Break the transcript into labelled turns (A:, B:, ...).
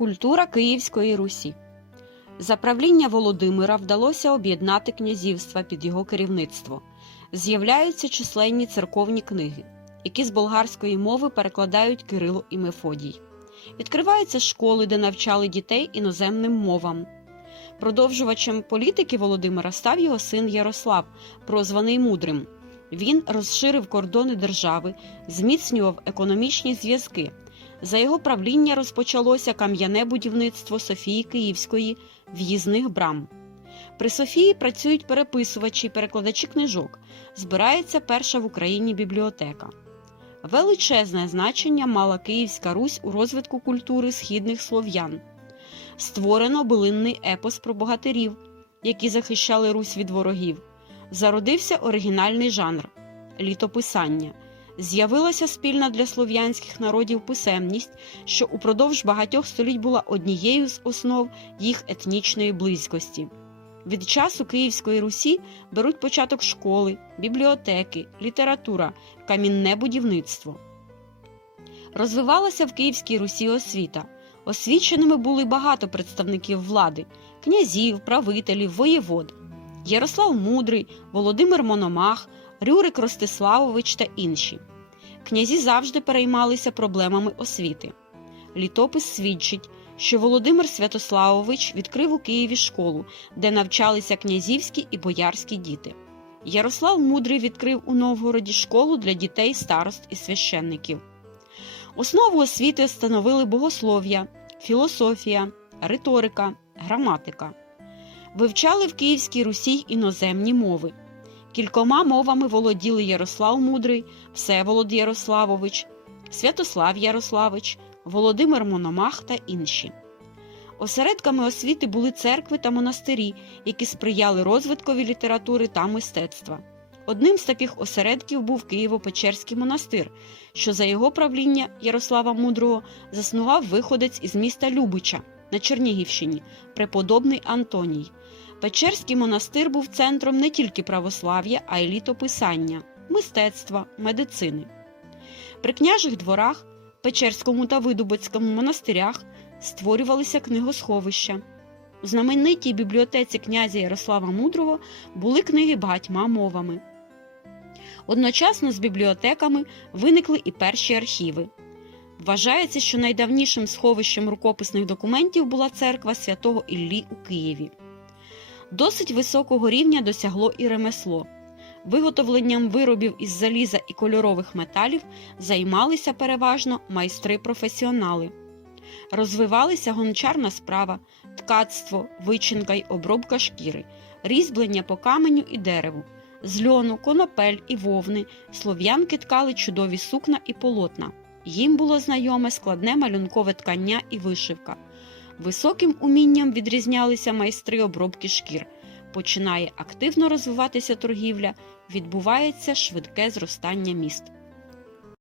A: Культура Київської Русі За правління Володимира вдалося об'єднати князівства під його керівництво. З'являються численні церковні книги, які з болгарської мови перекладають Кирило і Мефодій. Відкриваються школи, де навчали дітей іноземним мовам. Продовжувачем політики Володимира став його син Ярослав, прозваний Мудрим. Він розширив кордони держави, зміцнював економічні зв'язки. За його правління розпочалося кам'яне будівництво Софії Київської, в'їзних брам. При Софії працюють переписувачі, перекладачі книжок. Збирається перша в Україні бібліотека. Величезне значення мала Київська Русь у розвитку культури східних слов'ян. Створено билинний епос про богатирів, які захищали Русь від ворогів. Зародився оригінальний жанр літописання. З'явилася спільна для слов'янських народів писемність, що упродовж багатьох століть була однією з основ їх етнічної близькості. Від часу Київської Русі беруть початок школи, бібліотеки, література, камінне будівництво. Розвивалася в Київській Русі освіта. Освіченими були багато представників влади князів, правителів, воєвод. Ярослав Мудрий, Володимир Мономах, Рюрик Ростиславович та інші. Князі завжди переймалися проблемами освіти. Літопис свідчить, що Володимир Святославович відкрив у Києві школу, де навчалися князівські і боярські діти. Ярослав Мудрий відкрив у Новгороді школу для дітей, старост і священників. Основу освіти становили богослов'я, філософія, риторика, граматика. Вивчали в Київській Русі іноземні мови. Кількома мовами володіли Ярослав Мудрий, Всеволод Ярославович, Святослав Ярославич, Володимир Мономах та інші. Осередками освіти були церкви та монастирі, які сприяли розвиткові літератури та мистецтва. Одним з таких осередків був Києво-Печерський монастир, що за його правління Ярослава Мудрого заснував виходець із міста Любича на Чернігівщині, преподобний Антоній. Печерський монастир був центром не тільки православ'я, а й літописання, мистецтва, медицини. При княжих дворах, Печерському та Видубицькому монастирях створювалися книгосховища. У знаменитій бібліотеці князя Ярослава Мудрого були книги багатьма мовами. Одночасно з бібліотеками виникли і перші архіви. Вважається, що найдавнішим сховищем рукописних документів була церква святого Іллі у Києві. Досить високого рівня досягло і ремесло. Виготовленням виробів із заліза і кольорових металів займалися переважно майстри-професіонали. Розвивалися гончарна справа, ткацтво, вичинка й обробка шкіри, різьблення по каменю і дереву. З льону, конопель і вовни слов'янки ткали чудові сукна і полотна. Їм було знайоме складне малюнкове ткання і вишивка. Високим умінням відрізнялися майстри обробки шкір. Починає активно розвиватися торгівля, відбувається швидке зростання міст.